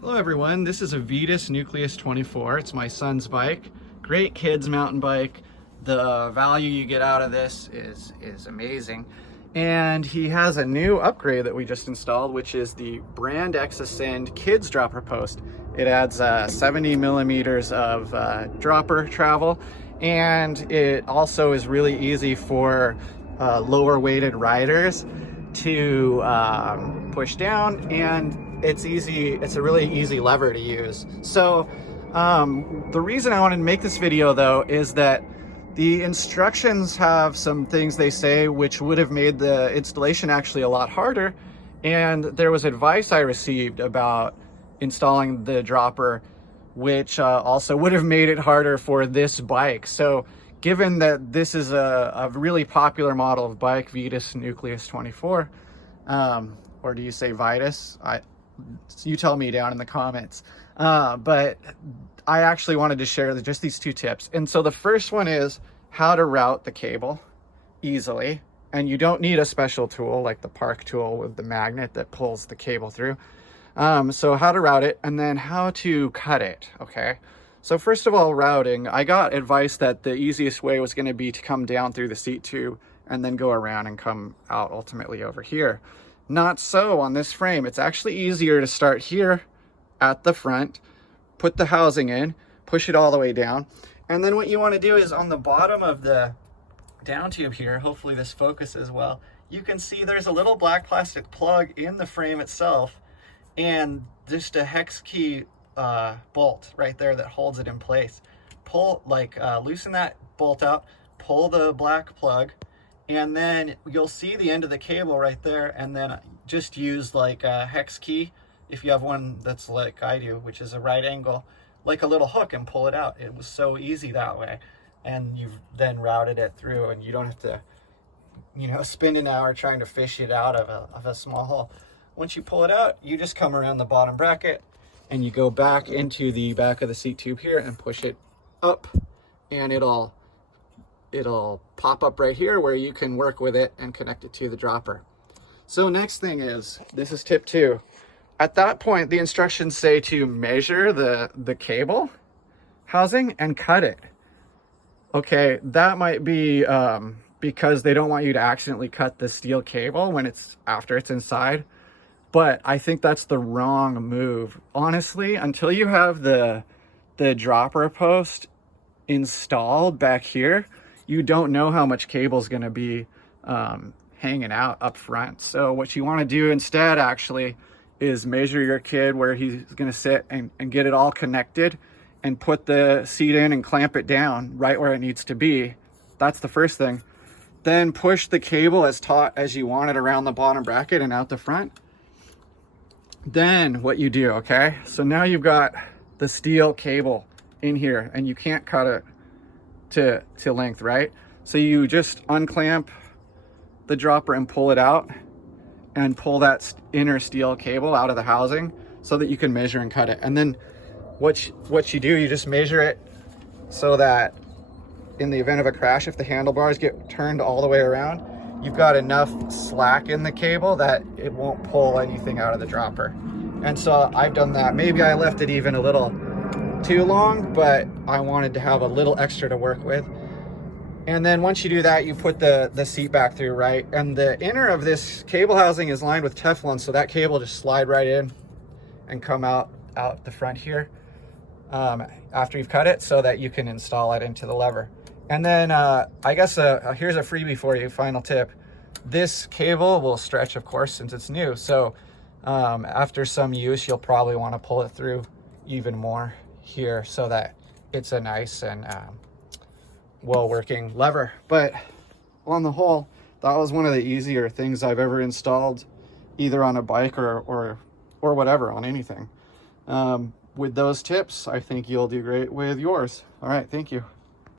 Hello everyone, this is a Vitus Nucleus 24. It's my son's bike. Great kids mountain bike. The value you get out of this is amazing. And he has a new upgrade that we just installed, which is the Brand X Ascend Kids Dropper Post. It adds 70 millimeters of dropper travel, and it also is really easy for lower weighted riders to push down, and it's a really easy lever to use. So the reason I wanted to make this video though is that the instructions have some things they say which would have made the installation actually a lot harder, and there was advice I received about installing the dropper which also would have made it harder for this bike. So given that this is a really popular model of bike, Vitus Nucleus 24, or do you say Vitus? You tell me down in the comments. But I actually wanted to share just these two tips. And so the first one is how to route the cable easily. And you don't need a special tool like the Park tool with the magnet that pulls the cable through. So how to route it, and then how to cut it, okay? So first of all, routing, I got advice that the easiest way was gonna be to come down through the seat tube and then go around and come out ultimately over here. Not so on this frame. It's actually easier to start here at the front, put the housing in, push it all the way down. And then what you want to do is on the bottom of the down tube here, hopefully this focuses well, you can see there's a little black plastic plug in the frame itself and just a hex key bolt right there that holds it in place. Loosen that bolt out, pull the black plug, and then you'll see the end of the cable right there, and then just use like a hex key, if you have one that's like I do, which is a right angle, like a little hook, and pull it out. It was so easy that way. And you've then routed it through, and you don't have to, spend an hour trying to fish it out of a small hole. Once you pull it out, you just come around the bottom bracket and you go back into the back of the seat tube here and push it up, and it'll pop up right here where you can work with it and connect it to the dropper. So next thing is, this is tip 2. At that point, the instructions say to measure the cable housing and cut it. Okay, that might be because they don't want you to accidentally cut the steel cable after it's inside. But I think that's the wrong move. Honestly, until you have the dropper post installed back here, you don't know how much cable is going to be hanging out up front. So what you want to do instead actually is measure your kid where he's going to sit and get it all connected, and put the seat in and clamp it down right where it needs to be. That's the first thing. Then push the cable as taut as you want it around the bottom bracket and out the front. Then what you do, okay? So now you've got the steel cable in here and you can't cut it to length, right? So you just unclamp the dropper and pull it out, and pull that inner steel cable out of the housing so that you can measure and cut it. And then what you do, you just measure it so that in the event of a crash, if the handlebars get turned all the way around, you've got enough slack in the cable that it won't pull anything out of the dropper. And so I've done that. Maybe I left it even a little too long, but I wanted to have a little extra to work with. And then once you do that, you put the seat back through, right? And the inner of this cable housing is lined with Teflon, so that cable just slide right in and come out the front here after you've cut it, so that you can install it into the lever. And then I guess here's a freebie for you, final tip. This cable will stretch, of course, since it's new. So after some use, you'll probably want to pull it through even more here so that it's a nice and well-working lever. But on the whole, that was one of the easier things I've ever installed, either on a bike or whatever, on anything. With those tips, I think you'll do great with yours. All right, thank you.